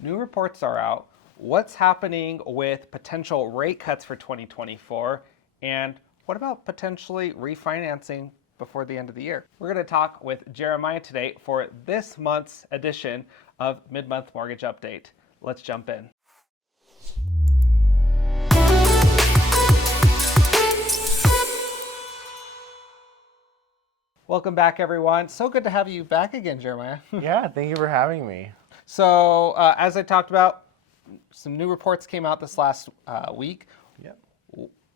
new reports are out, what's happening with potential rate cuts for 2024, and what about potentially refinancing before the end of the year? We're going to talk with Jeremiah today for this month's edition of Mid-Month Mortgage Update. Let's jump in. Welcome back, everyone. So good to have you back again, Jeremiah. Yeah, thank you for having me. So, as I talked about, some new reports came out this last week. Yep.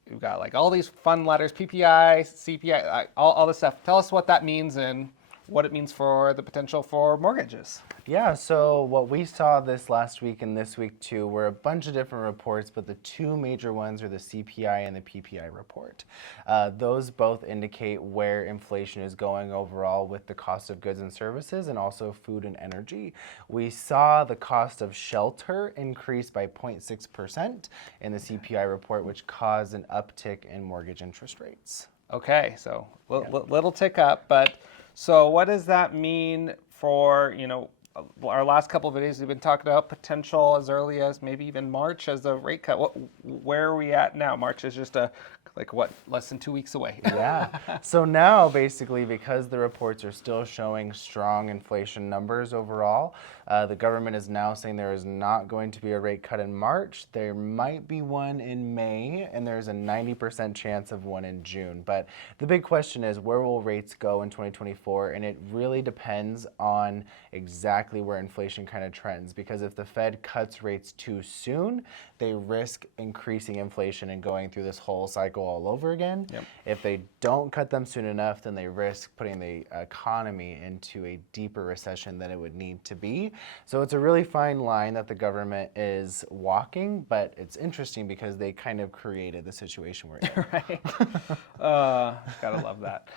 We've got like all these fun letters, PPI, CPI, all this stuff. Tell us what that means and what it means for the potential for mortgages. Yeah, so what we saw this last week and this week too were a bunch of different reports, but the two major ones are the CPI and the PPI report. Those both indicate where inflation is going overall with the cost of goods and services and also food and energy. We saw the cost of shelter increase by 0.6% in the CPI report, which caused an uptick in mortgage interest rates. Okay, so little tick up, but so what does that mean for, our last couple of videos we've been talking about potential as early as maybe even March as a rate cut. Where are we at now? March is just less than 2 weeks away. Yeah. So now basically, because the reports are still showing strong inflation numbers overall, the government is now saying there is not going to be a rate cut in March. There might be one in May, and there's a 90% chance of one in June. But the big question is, where will rates go in 2024? And it really depends on exactly where inflation kind of trends, because if the Fed cuts rates too soon, they risk increasing inflation and going through this whole cycle all over again. Yep. If they don't cut them soon enough, then they risk putting the economy into a deeper recession than it would need to be. So it's a really fine line that the government is walking, but it's interesting because they kind of created the situation we're in. Right. Gotta love that.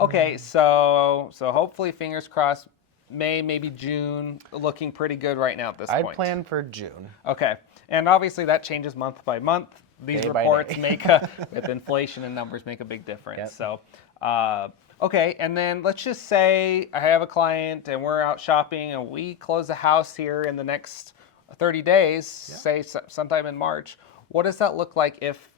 Okay, so hopefully, fingers crossed, May, maybe June, looking pretty good right now at this point. I'd plan for June. Okay, and obviously that changes month by month. These Day by reports day. with inflation and numbers make a big difference. Yep. So, okay, and then let's just say I have a client and we're out shopping and we close a house here in the next 30 days, say sometime in March. What does that look like if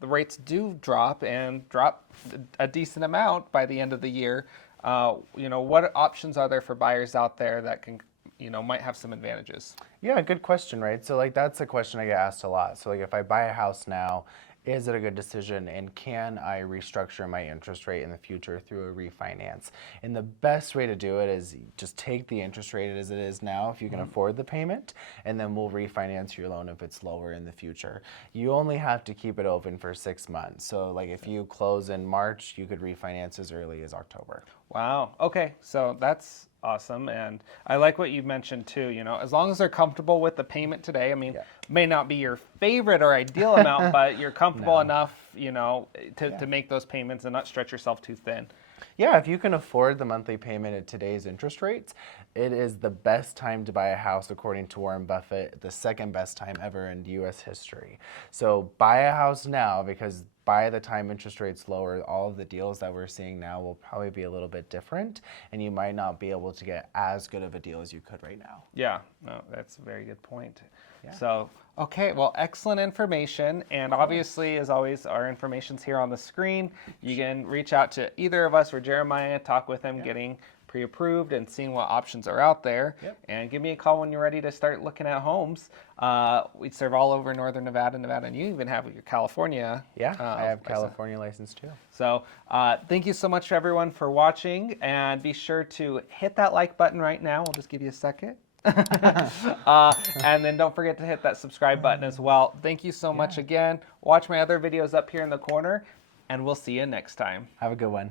the rates do drop and drop a decent amount by the end of the year? What options are there for buyers out there that can, might have some advantages? Yeah, good question, right? So that's a question I get asked a lot. So if I buy a house now, is it a good decision, and can I restructure my interest rate in the future through a refinance? And the best way to do it is just take the interest rate as it is now if you can afford the payment, and then we'll refinance your loan if it's lower in the future. You only have to keep it open for 6 months. So if you close in March, you could refinance as early as October. Wow. Okay. So that's awesome. And I like what you mentioned too, as long as they're comfortable with the payment today, may not be your favorite or ideal amount, but you're comfortable enough, to make those payments and not stretch yourself too thin. Yeah, if you can afford the monthly payment at today's interest rates, it is the best time to buy a house, according to Warren Buffett, the second best time ever in U.S. history. So buy a house now, because by the time interest rates lower, all of the deals that we're seeing now will probably be a little bit different, and you might not be able to get as good of a deal as you could right now. Yeah, no, that's a very good point. Yeah. So, okay, well, excellent information. And obviously, as always, our information's here on the screen. You can reach out to either of us or Jeremiah, talk with him, getting pre-approved and seeing what options are out there. Yep. And give me a call when you're ready to start looking at homes. We serve all over Northern Nevada, and you even have your California. Yeah, I have California license too. So thank you so much, everyone, for watching. And be sure to hit that like button right now. We'll just give you a second. And then don't forget to hit that subscribe button as well. Thank you so much again. Watch my other videos up here in the corner, and we'll see you next time. Have a good one.